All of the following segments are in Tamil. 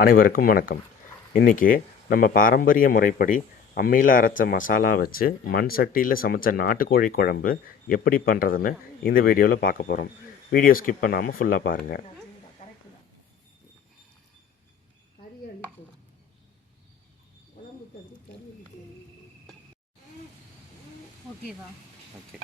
அனைவருக்கும் வணக்கம். இன்றைக்கி நம்ம பாரம்பரிய முறைப்படி அம்மியில் அரைச்ச மசாலா வச்சு மண் சட்டியில் சமைச்ச நாட்டுக்கோழி குழம்பு எப்படி பண்ணுறதுன்னு இந்த வீடியோவில் பார்க்க போகிறோம் வீடியோ ஸ்கிப் பண்ணாமல் ஃபுல்லாக பாருங்கள் ஓகேவா ஓகே.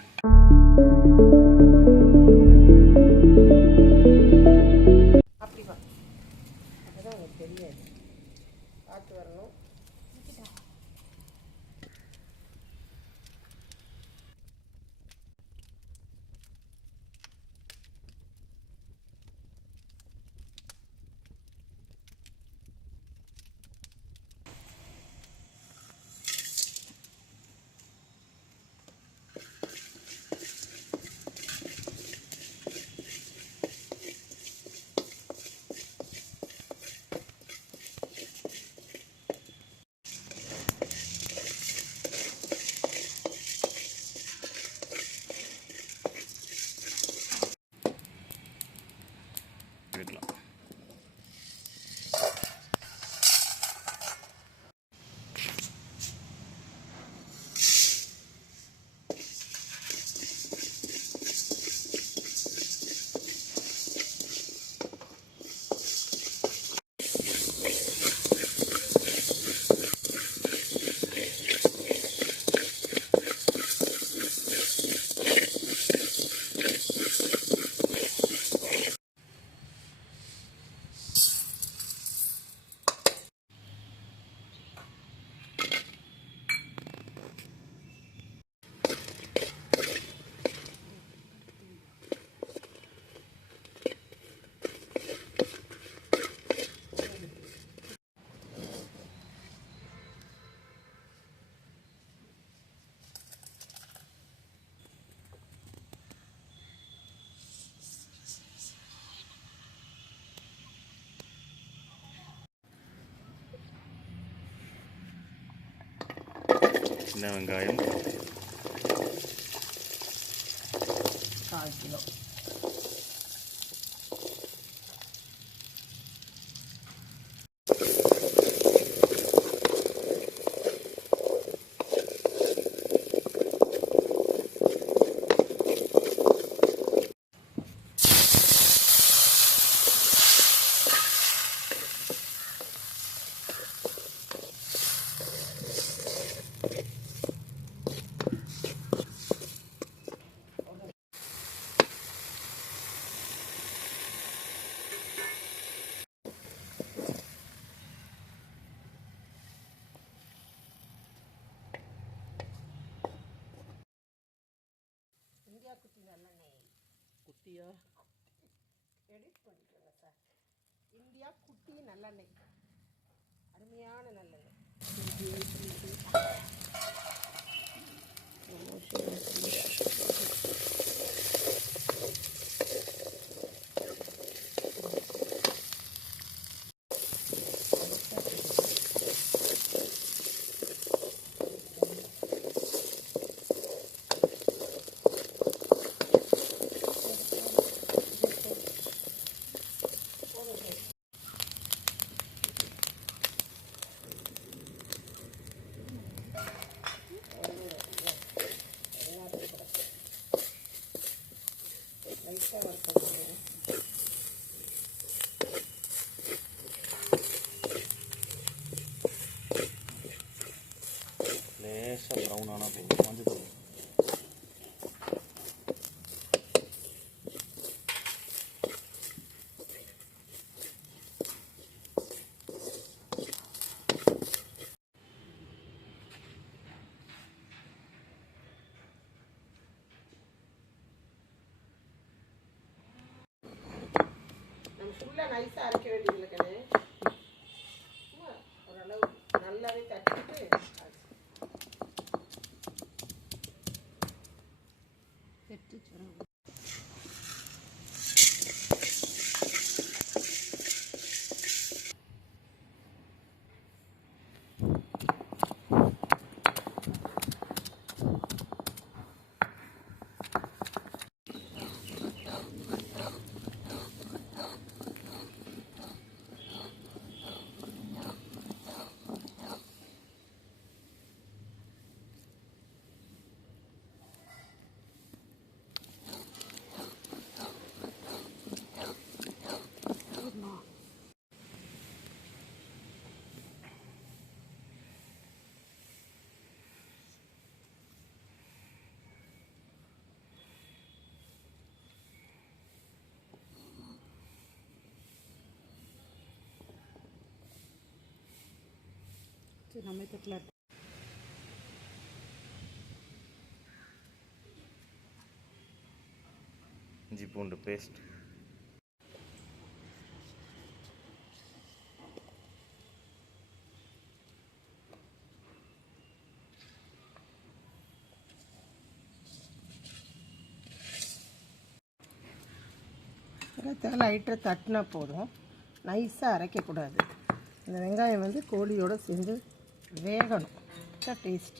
சின்ன வெங்காயம் கால் கிலோ நைஸாக அரைக்க வேண்டியதில்லை சரி நம்ம தட்டில் இஞ்சி பூண்டு பேஸ்ட் வெங்காயத்தை லைட்டாக தட்டினா போதும். நைஸாக அரைக்கக்கூடாது. இந்த வெங்காயம் வந்து கோழியோடு சேர்ந்து వేగను టేస్ట్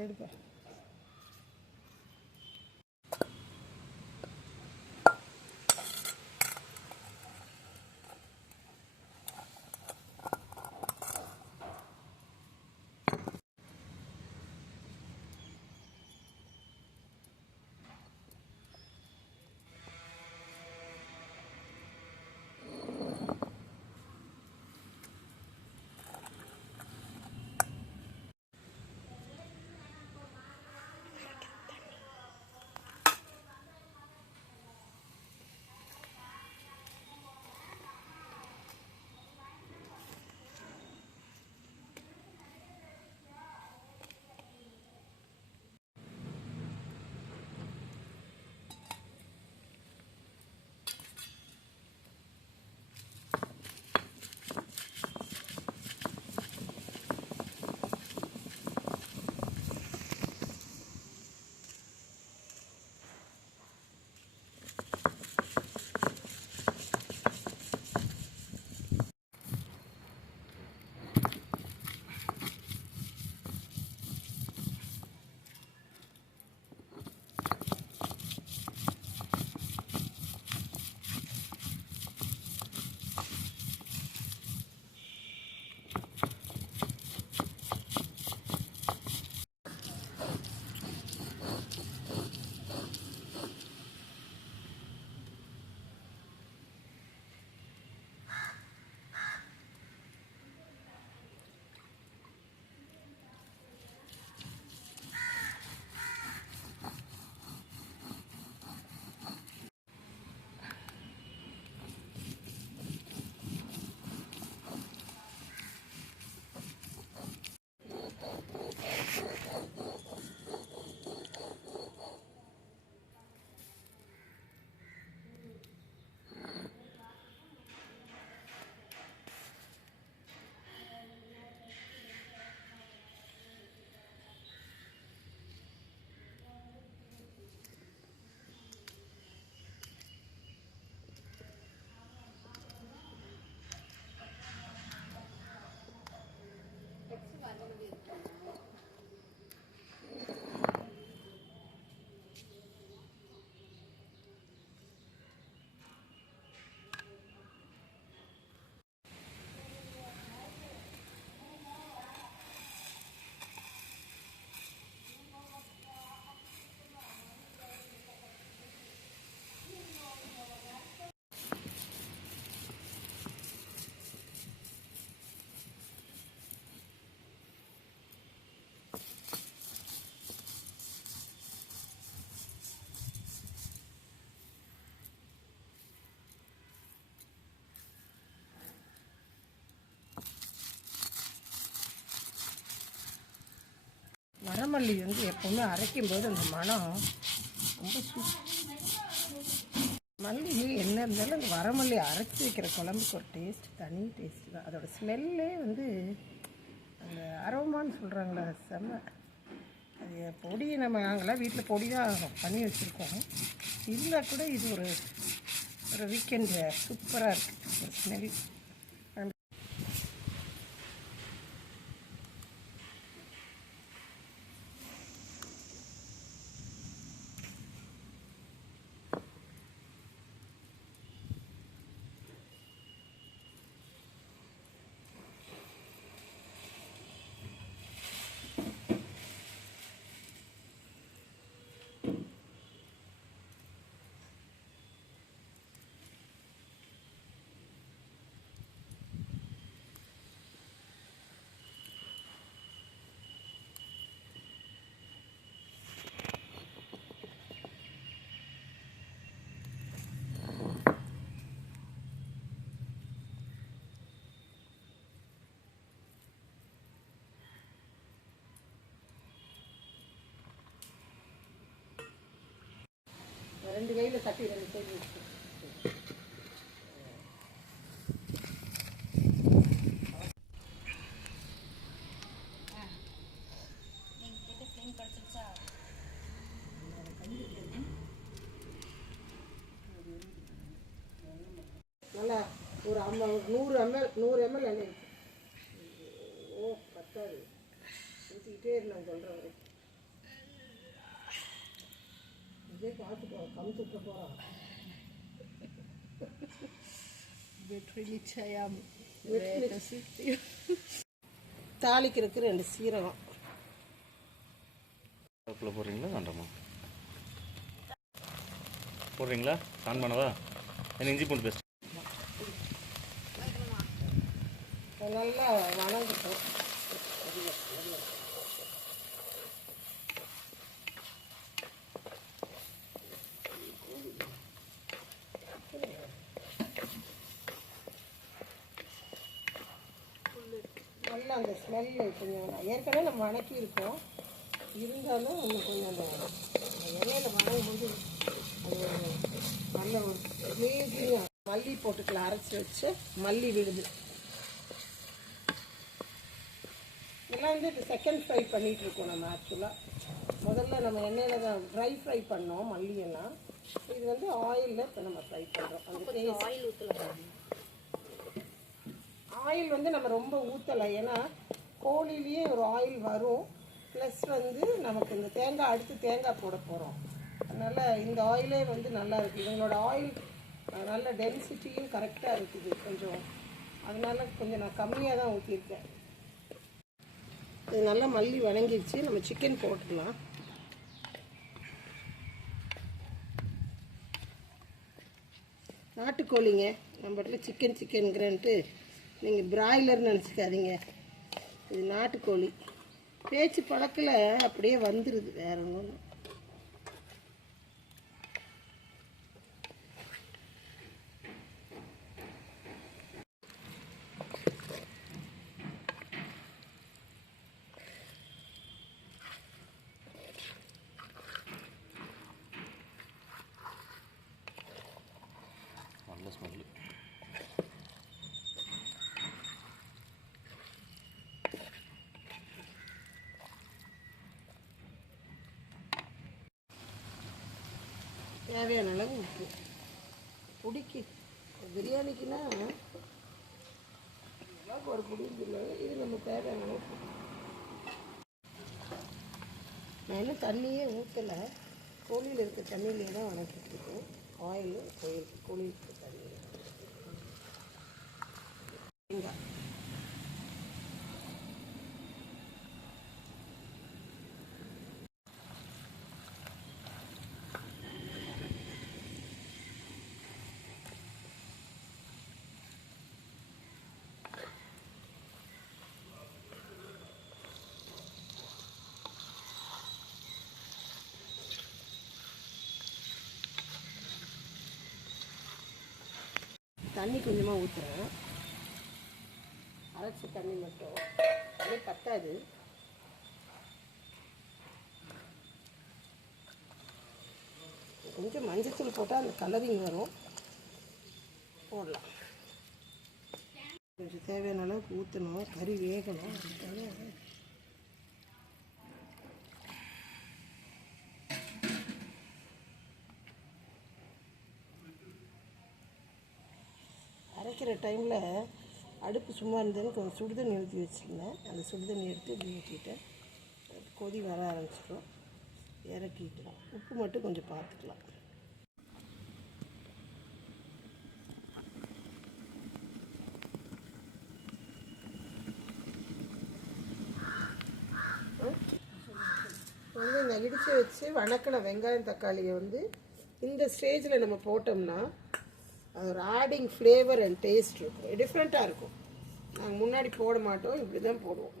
வேகணும் டேஸ்ட் அதை எடுப்பேன் வரமல்லி வந்து எப்போவுமே அரைக்கும்போது அந்த மனம் ரொம்ப சூப் மல்லி என்ன இருந்தாலும் அந்த வரமல்லி அரைச்சி வைக்கிற குழம்புக்கு ஒரு டேஸ்ட் தனி டேஸ்ட் தான். அதோட ஸ்மெல்லே வந்து அந்த அரோமான்னு சொல்கிறாங்களே செம்ம அது பொடி நம்ம நாங்களாம் வீட்டில் பொடி தான் பண்ணி வச்சுருக்கோம். இல்லை கூட இது ஒரு ஒரு வீக்கெண்டு சூப்பராக இருக்குது ஒரு ஸ்மெல் ரெண்டு கையில் சட்டி ரெண்டு சைடு நல்லா ஒரு ஐம்பது நூறு எம்எல் நூறு எம்எல் எண்ணெய் ஓ பத்தாது. ஊற்றிக்கிட்டே இருந்தேன் சொல்கிற வரைக்கும் இதே பார்த்துக்கோ தாளிக்கிறதுக்கு ரெண்டு சீரகம். போடுறீங்களா வேண்டாமா? போடுறீங்களா? ஆன் பண்ணவா? இஞ்சி பூண்டு பேஸ்ட்? நல்லா நல்லா அந்த ஸ்மெல்லு கொஞ்சம் ஏற்கனவே நம்ம வணக்கி இருக்கோம் இருந்தாலும் இன்னும் கொஞ்சம் அந்த இலையில வணங்கும்போது அது நல்ல ஒரு கிரேவியாக மல்லி போட்டுக்கலாம் அரைச்சி வச்சு மல்லி விழுது. இதெல்லாம் வந்து இப்போ செகண்ட் ஃப்ரை பண்ணிகிட்டு இருக்கோம் நம்ம ஆக்சுவலாக முதல்ல நம்ம எண்ணெயில் தான் ட்ரை ஃப்ரை பண்ணோம் மல்லியெல்லாம். இது வந்து ஆயிலில் இப்போ நம்ம ஃப்ரை பண்ணுறோம் அந்த ஆயில் ஊற்றலாம் ஆயில் வந்து நம்ம ரொம்ப ஊற்றலை ஏன்னா கோழிலேயே ஒரு ஆயில் வரும். ப்ளஸ் வந்து நமக்கு இந்த தேங்காய் அடுத்து தேங்காய் போட போகிறோம் அதனால் இந்த ஆயிலே வந்து நல்லா இருக்குது இவங்களோட ஆயில் நல்ல டென்சிட்டியும் கரெக்டாக இருக்குது. கொஞ்சம் அதனால கொஞ்சம் நான் கம்மியாக தான் ஊற்றிருக்கேன் இது நல்லா மல்லி வணங்கிடுச்சு நம்ம சிக்கன் போட்டுக்கலாம். நாட்டுக்கோழிங்க. நம்ம இடத்துல சிக்கன் சிக்கன்கிறன்ட்டு நீங்கள் பிராய்லர் நினச்சிக்காதீங்க. இது நாட்டுக்கோழி. பேச்சு பழக்கில் அப்படியே வந்துடுது வேற ஒன்றும் தேவையான அளவு உப்பு. பிடிக்கு. பிரியாணிக்குன்னா ஒரு பிடிக்கல இது நம்ம தேவையான அளவு உப்பு. நான் இன்னும் தண்ணியே ஊற்றலை கோழியில் இருக்க தண்ணியிலே தான் வளர்த்துட்ருக்கோம் ஆயிலும் ஆயில் கோயில் கோழியில் இருக்க தண்ணி தேங்காய். தண்ணி கொஞ்சமாக ஊற்றுறேன் அரைச்ச தண்ணி மட்டும். அதே பத்தாது. கொஞ்சம் மஞ்சத்தூள் போட்டால் அந்த கலரிங் வரும். போடலாம். கொஞ்சம் தேவையான அளவுக்கு ஊற்றணும் கறி வேகணும். அதுக்காக சமைக்கிற டைமில் அடுப்பு சும்மா இருந்ததுன்னு கொஞ்சம் சுடுதண்ணி ஊற்றி வச்சுருந்தேன். அந்த சுடுதண்ணி எடுத்து இப்படி ஊற்றிட்டேன் கொதி வர ஆரம்பிச்சிடும். இறக்கிக்கலாம். உப்பு மட்டும் கொஞ்சம் பார்த்துக்கலாம். வந்து நான் இடித்து வச்சு வணக்கின வெங்காயம் தக்காளியை வந்து இந்த ஸ்டேஜில் நம்ம போட்டோம்னா அது ஒரு ஆடிங் ஃப்ளேவர் அண்ட் டேஸ்ட் இருக்கும். டிஃப்ரெண்ட்டாக இருக்கும். நாங்கள் முன்னாடி போட மாட்டோம் இப்படி தான் போடுவோம்.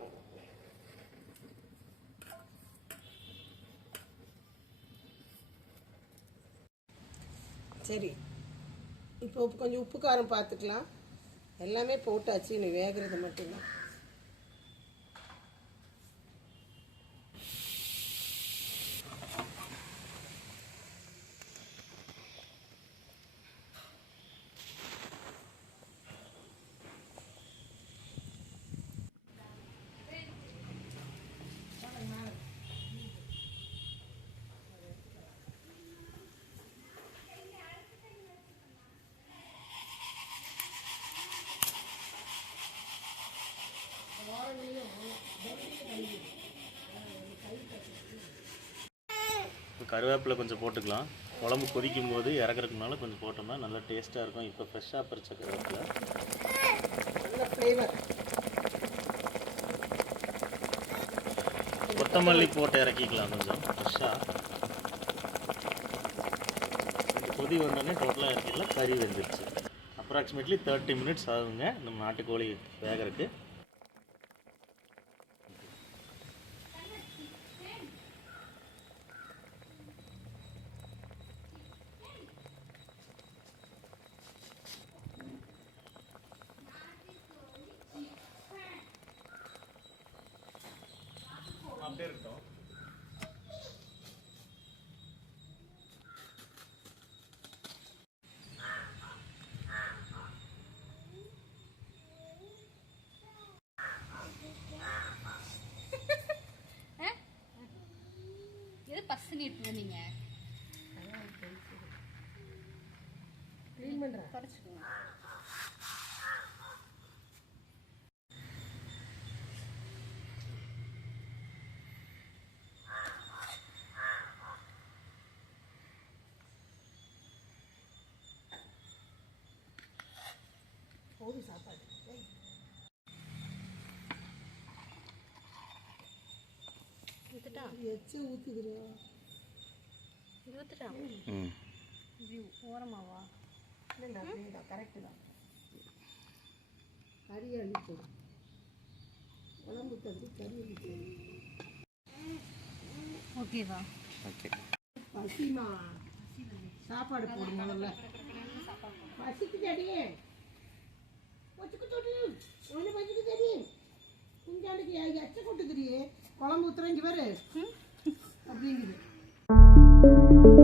சரி. இப்போ கொஞ்சம் உப்பு காரம் பார்த்துக்கலாம். எல்லாமே போட்டாச்சு இன்னும் வேகிறது மட்டும்தான். கருவேப்பிலை கொஞ்சம் போட்டுக்கலாம். குழம்பு கொதிக்கும் போது இறக்குறதுக்கு முன்னால கொஞ்சம் போட்டோம்னா நல்லா டேஸ்ட்டாக இருக்கும். இப்போ ஃப்ரெஷ்ஷாக பறிச்ச கருவேப்பிலை. கொத்தமல்லி போட்டு இறக்கிக்கலாம் கொஞ்சம் ஃப்ரெஷ்ஷாக கொதி வந்தோடனே டோட்டலாக இறக்கிடலாம். கறி வெந்துருச்சு. அப்ராக்சிமேட்லி தேர்ட்டி மினிட்ஸ் ஆகுங்க. நம்ம நாட்டுக்கோழி வேகறதுக்கு. இருந்தீங்க க்ளீன் பண்ணுறேன் குறைச்சிக்கோங்க போதும் சாப்பாடு. இருபத்தெட்டா எச்சு ஊற்றுதுருவா இருபத்தெட்டா ம். இது ஓரமாவா? இல்லை இல்லை அப்படியே தான் கரெக்டு தான். கறி அழிச்சு குழம்பு தந்து கறி அழிச்சு ஓகேவா ஓகே. பசிமா. சாப்பாடு போடு முதல்ல. பசிக்கு தடியே பசிக்கு தடி ஒன்று பசிக்கு தடி குஞ்சாண்டுக்கு எச்ச கொட்டுக்கிறியே குழம்பு ஊத்துறேன் இங்கே பாரு. அப்படிங்குது. thank you